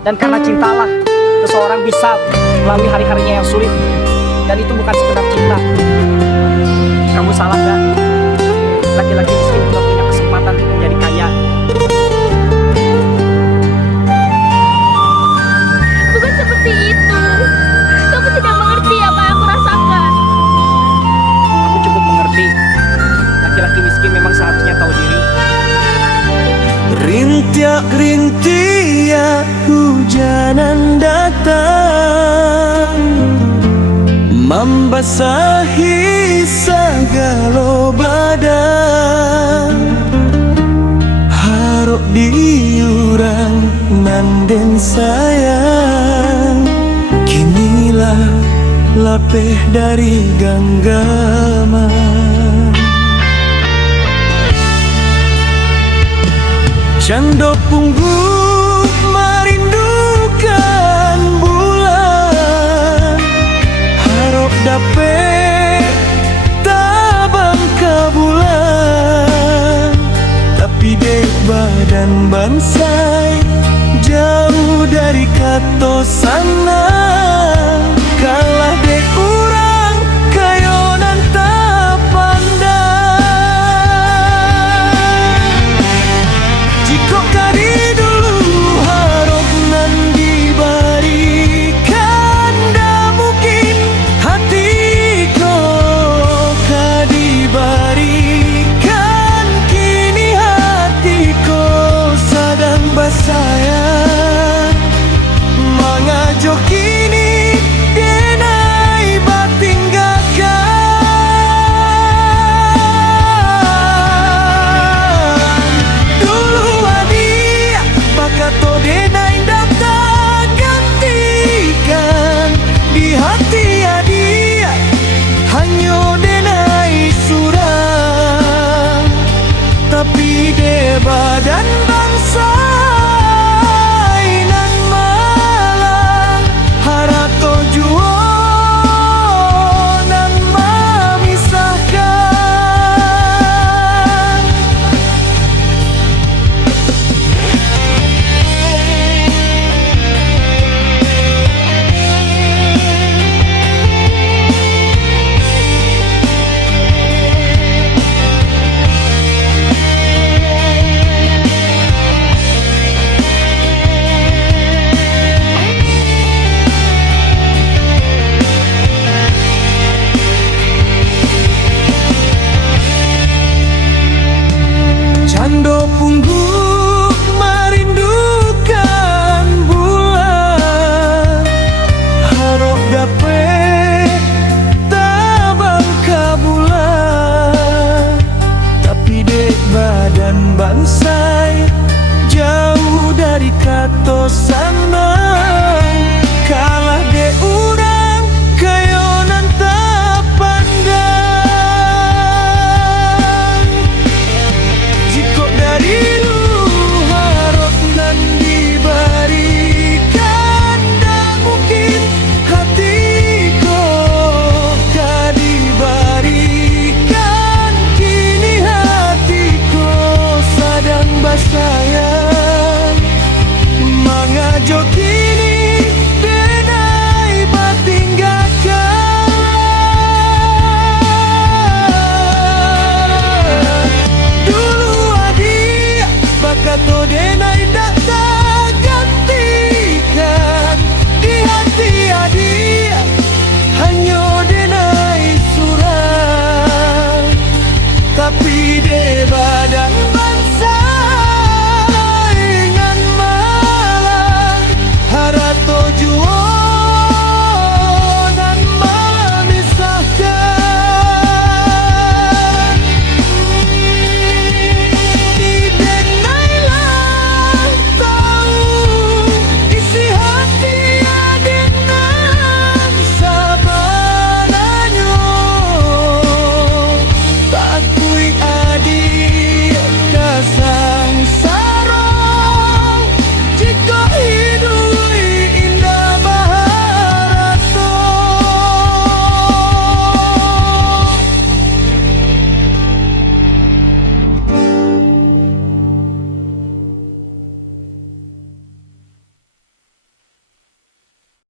Dan karena cintalah seseorang bisa melalui hari-harinya yang sulit. Dan itu bukan sekedar cinta. Kamu salah gak? Laki-laki miskin juga punya kesempatan untuk menjadi kaya. Bukan seperti itu. Kamu tidak mengerti apa yang aku rasakan. Aku cukup mengerti. Laki-laki miskin memang seharusnya tahu diri. Rintiak-rintiak hujanan datang, membasahi segala badan. Harap diurang nanden sayang, kinilah lapeh dari genggaman. Cando punggung merindukan bulan, harap dapet tabang ke bulan. Tapi dek badan bansai jauh dari kato sana, kalah dek urang kayonan tak pandang. Jika kali dulu harap nan diberikan, dah mungkin hatiku kadiberikan. Kini hatiku sedang bersayang, mengajuk kini denai batinggalkan. Dulu adia bakato denai datang gantikan, di hati adia hanya denai surang. Tapi de badan bangsa nan malang, harato juo nan memisahkan. Cando punggung merindukan bulan, harap dapet tabang ke bulan. Tapi dek badan bansai jauh dari kato sana, kalah dek urang kayonan tak pandang. Jika dari dulu harap nan diberikan, dah mungkin hatiku kadiberikan. Kini hatiku sedang bersayang, mengajuk